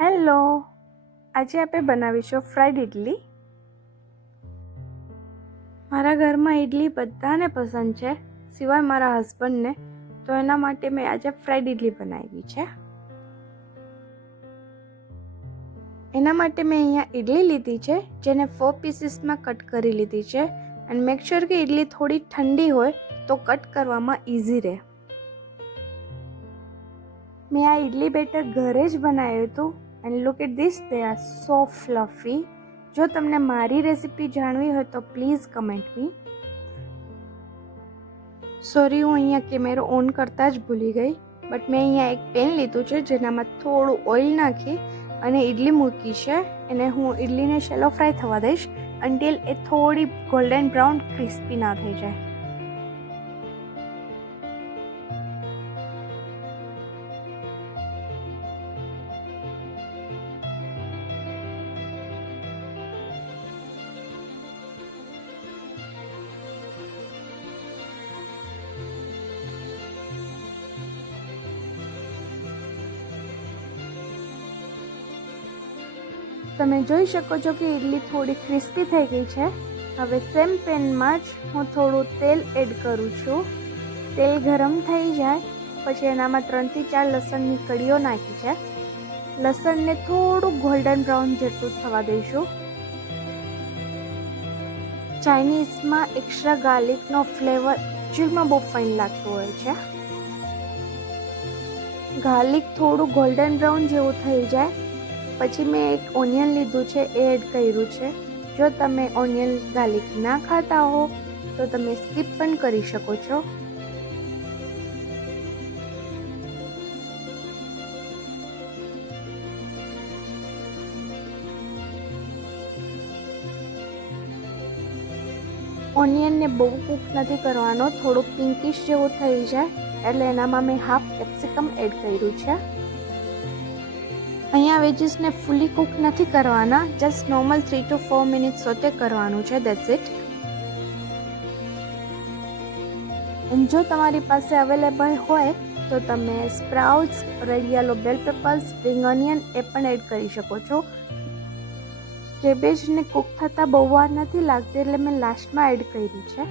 Hello, આજે આપણે બનાવીશું ફ્રાઈડ ઇડલી. મારા ઘરમાં ઇડલી બધાને પસંદ છે, સિવાય મારા હસબન્ડને. તો એના માટે મેં આજે ફ્રાઈડ ઇડલી બનાવી છે. એના માટે મેં અહીંયા ઇડલી લીધી છે, જેને 4 પીસીસમાં કટ કરી લીધી છે. એન્ડ મેક શ્યોર કે ઇડલી થોડી ઠંડી હોય તો કટ કરવામાં ઇઝી રહે. મેં આ ઇડલી બેટર ઘરે જ બનાવ્યું હતું. And look at this, they are so fluffy. જો તમને મારી રેસિપી જાણવી હોય તો પ્લીઝ કમેન્ટ મી. સોરી, હું અહીંયા કેમેરો ઓન કરતાં જ ભૂલી ગઈ. બટ મેં અહીંયા એક પેન લીધું છે, જેનામાં થોડું ઓઇલ નાખી અને ઇડલી મૂકી છે. અને હું ઇડલીને શેલો ફ્રાય થવા દઈશ અન્ટિલ એ થોડી ગોલ્ડન બ્રાઉન ક્રિસ્પી ના થઈ જાય. તમે જોઈ શકો છો કે ઇડલી થોડી ક્રિસ્પી થઈ ગઈ છે. હવે સેમ પેનમાં જ હું થોડું તેલ એડ કરું છું. તેલ ગરમ થઈ જાય પછી એનામાં 3 થી 4 લસણની કળીઓ નાખી છે. લસણને થોડું ગોલ્ડન બ્રાઉન જેટલું થવા દઈશું. ચાઇનીઝમાં એક્સ્ટ્રા ગાર્લિકનો ફ્લેવર એકચ્યુઅલમાં બહુ ફાઇન લાગતો હોય છે. ગાર્લિક થોડું ગોલ્ડન બ્રાઉન જેવું થઈ જાય પછી મેં એક ઓનિયન લીધું છે, એ એડ કર્યું છે. જો તમે ઓનિયન ગાર્લિક ના ખાતા હો તો તમે સ્કીપ પણ કરી શકો છો. ઓનિયનને બહુ કૂક નથી કરવાનો, થોડું પિંકિશ જેવું થઈ જાય એટલે એનામાં મેં હાફ કેપ્સિકમ એડ કર્યું છે. અહીંયા વેજીસને ફૂલી કૂક નથી કરવાના, just normal 3 to 4 minute sauté કરવાનું છે, દેટ્સ ઇટ. અને જો તમારી પાસે અવેલેબલ હોય તો તમે સ્પ્રાઉટ્સ, રેડ યલો બેલ પેપર્સ, સ્પ્રિંગ ઓનિયન એ પણ એડ કરી શકો છો. કેબેજને કૂક થતાં બહુ વાર નથી લાગતી એટલે મેં લાસ્ટમાં એડ કરી છે.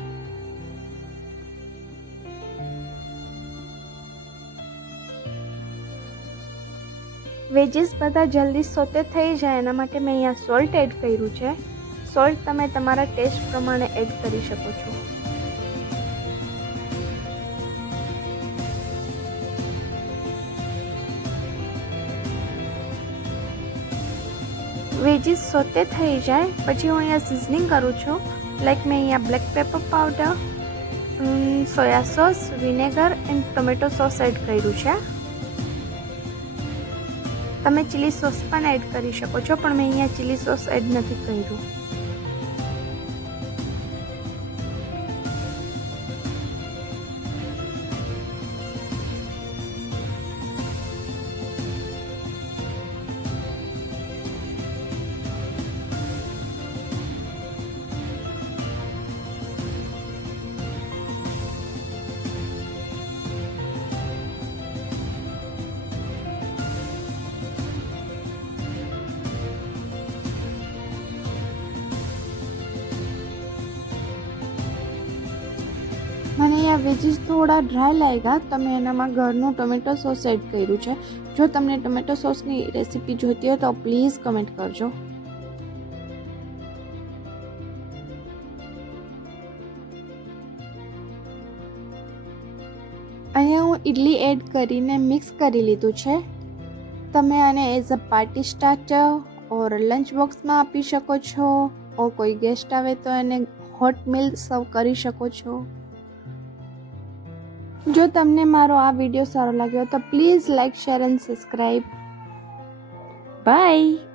વેજીસ બધા જલ્દી સોતે થઈ જાય એના માટે મેં અહીંયા સોલ્ટ એડ કર્યું છે. સોલ્ટ તમે તમારા ટેસ્ટ પ્રમાણે એડ કરી શકો છો. વેજીસ સોતે થઈ જાય પછી હું અહીંયા સિઝનિંગ કરું છું. લાઈક મેં અહીંયા black pepper powder, soya sauce, vinegar and tomato sauce add કર્યું છે. તમે ચીલી સોસ પણ એડ કરી શકો છો, પણ મેં અહીંયા ચીલી સોસ એડ નથી કર્યું. મને અહીંયા વેજીસ થોડા ડ્રાય લાગ્યા, તમે એનામાં ઘરનું ટોમેટો સોસ એડ કર્યું છે. જો તમને ટોમેટો સોસની રેસીપી જોઈતી હોય તો પ્લીઝ કમેન્ટ કરજો. અહીંયા હું ઇડલી એડ કરીને મિક્સ કરી લીધું છે. તમે આને as a party starter or lunch બોક્સમાં આપી શકો છો, ઓર કોઈ ગેસ્ટ આવે તો એને હોટ મીલ સર્વ કરી શકો છો. જો તમને મારો આ વિડીયો સારો લાગ્યો તો please like, share and subscribe. By.